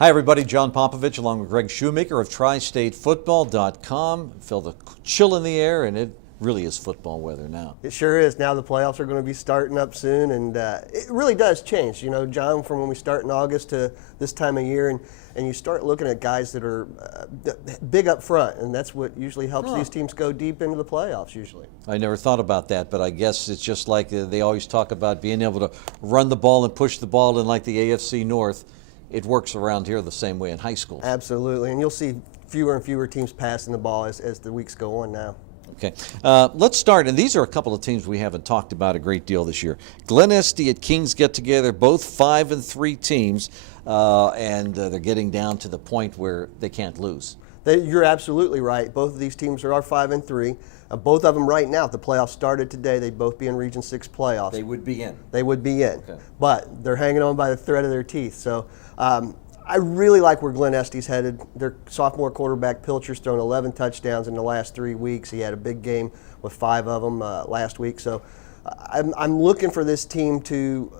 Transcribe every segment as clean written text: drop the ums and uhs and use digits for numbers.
Hi, everybody. John Popovich along with Greg Shoemaker of TriStateFootball.com. Feel the chill in the air, and it really is football weather now. It sure is. Now the playoffs are going to be starting up soon, and it really does change. You know, John, from when we start in August to this time of year, and you start looking at guys that are big up front, and that's what usually helps these teams go deep into the playoffs usually. I never thought about that, but I guess it's just like they always talk about being able to run the ball and push the ball in like the AFC North. It works around here the same way in high school. Absolutely, and you'll see fewer and fewer teams passing the ball as the weeks go on now. Okay, let's start, and these are a couple of teams we haven't talked about a great deal this year. Glen Estee at Kings get together, both 5-3 teams, and they're getting down to the point where they can't lose. You're absolutely right. Both of these teams are 5-3. Both of them right now, if the playoffs started today, they'd both be in Region 6 playoffs. They would be in. They would be in. Okay. But they're hanging on by the thread of their teeth. So I really like where Glen Estee's headed. Their sophomore quarterback, Pilcher's thrown 11 touchdowns in the last 3 weeks. He had a big game with 5 of them last week. So I'm looking for this team to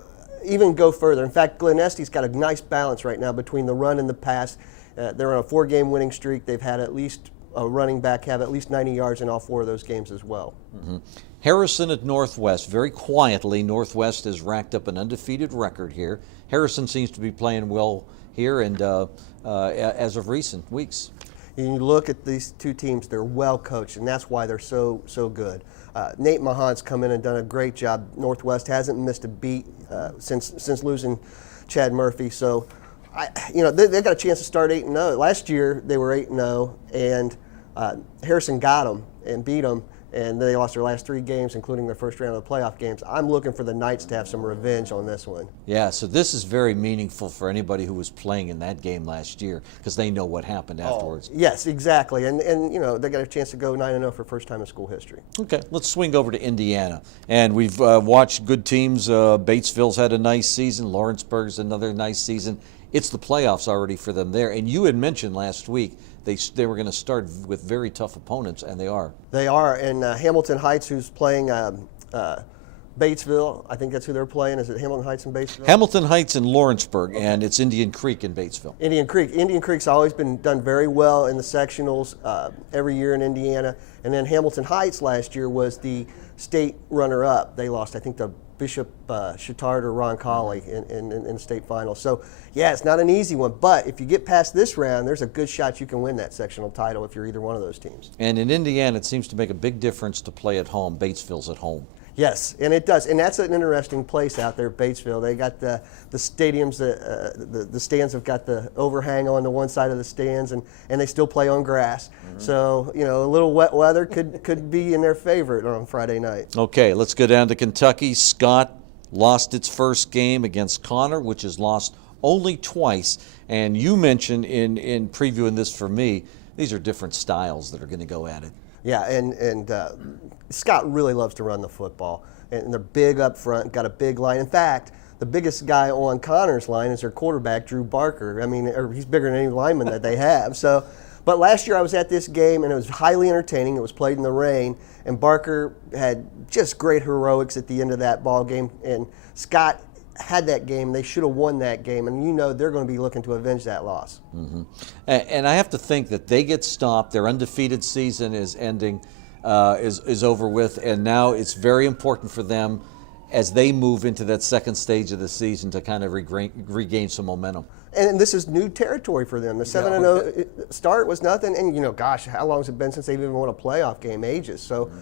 even go further. In fact, Glen Estee's got a nice balance right now between the run and the pass. They're on a 4-game winning streak. They've had at least a running back have at least 90 yards in all 4 of those games as well. Mm-hmm. Harrison at Northwest, very quietly, Northwest has racked up an undefeated record here. Harrison seems to be playing well here, and as of recent weeks. You look at these two teams, they're well coached, and that's why they're so good. Nate Mahant's come in and done a great job. Northwest hasn't missed a beat since losing Chad Murphy. So, they got a chance to start 8-0. Last year they were 8-0, and Harrison got them and beat them, and they lost their last 3 games, including their first round of the playoff games. I'm looking for the Knights to have some revenge on this one. Yeah, so this is very meaningful for anybody who was playing in that game last year, because they know what happened afterwards. Yes, exactly, and they got a chance to go 9-0 for first time in school history. Okay, let's swing over to Indiana, and we've watched good teams. Batesville's had a nice season. Lawrenceburg's another nice season. It's the playoffs already for them there, and you had mentioned last week they were going to start with very tough opponents, and they are. They are, and Hamilton Heights, who's playing Batesville, I think that's who they're playing. Is it Hamilton Heights and Batesville? Hamilton Heights and Lawrenceburg, and it's Indian Creek in Batesville. Indian Creek. Indian Creek's always been done very well in the sectionals every year in Indiana, and then Hamilton Heights last year was the state runner-up. They lost, I think, to Bishop Chittard or Ron Colley in the state final. So, yeah, it's not an easy one, but if you get past this round, there's a good shot you can win that sectional title if you're either one of those teams. And in Indiana, it seems to make a big difference to play at home. Batesville's at home. Yes, and it does, and that's an interesting place out there, Batesville. They got the stadiums, the stands have got the overhang on the one side of the stands, and they still play on grass. Mm-hmm. So, a little wet weather could be in their favor on Friday night. Okay, let's go down to Kentucky. Scott lost its first game against Connor, which has lost only twice. And you mentioned in previewing this for me, these are different styles that are going to go at it. Yeah, and Scott really loves to run the football, and they're big up front, got a big line. In fact, the biggest guy on Connor's line is their quarterback, Drew Barker. I mean, he's bigger than any lineman that they have. So, but last year I was at this game, and it was highly entertaining. It was played in the rain, and Barker had just great heroics at the end of that ball game, and Scott had that game. They should have won that game, and they're going to be looking to avenge that loss. Mm-hmm. And I have to think that they get stopped. Their undefeated season is ending, is over with, and now it's very important for them as they move into that second stage of the season to kind of regain some momentum. And this is new territory for them. The 7-0 start was nothing, and gosh, how long has it been since they've even won a playoff game? Ages. So. Mm-hmm.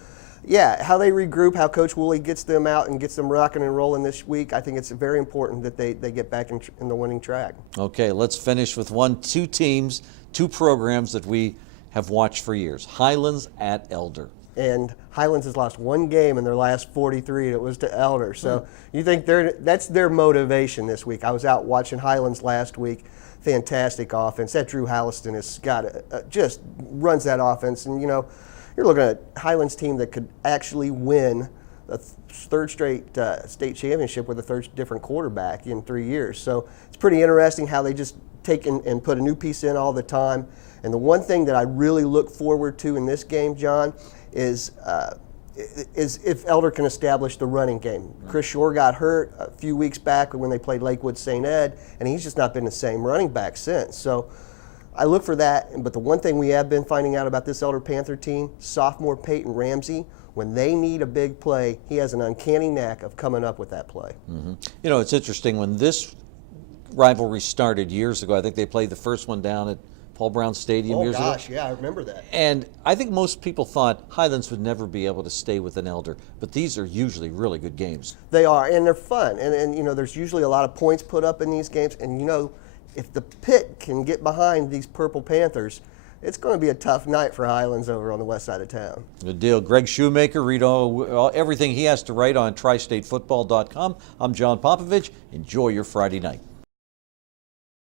Yeah, how they regroup, how Coach Woolley gets them out and gets them rocking and rolling this week, I think it's very important that they get back in the winning track. Okay, let's finish with two teams, 2 programs that we have watched for years. Highlands at Elder. And Highlands has lost 1 game in their last 43, and it was to Elder. So you think that's their motivation this week. I was out watching Highlands last week. Fantastic offense. That Drew Halliston has got just runs that offense, and you're looking at a Highlands team that could actually win a 3rd straight state championship with a 3rd different quarterback in 3 years. So it's pretty interesting how they just take and put a new piece in all the time. And the one thing that I really look forward to in this game, John, is is if Elder can establish the running game. Chris Shore got hurt a few weeks back when they played Lakewood St. Ed, and he's just not been the same running back since. So I look for that. But the one thing we have been finding out about this Elder Panther team, sophomore Peyton Ramsey, when they need a big play, he has an uncanny knack of coming up with that play. Mm-hmm. You know, it's interesting. When this rivalry started years ago, I think they played the first one down at Paul Brown Stadium years ago. Oh, gosh, yeah, I remember that. And I think most people thought Highlands would never be able to stay with an Elder, but these are usually really good games. They are, and they're fun. And you know, there's usually a lot of points put up in these games. And, you know, if the pit can get behind these Purple Panthers, it's going to be a tough night for Highlands over on the west side of town. Good deal. Greg Shoemaker, read everything he has to write on tristatefootball.com. I'm John Popovich. Enjoy your Friday night.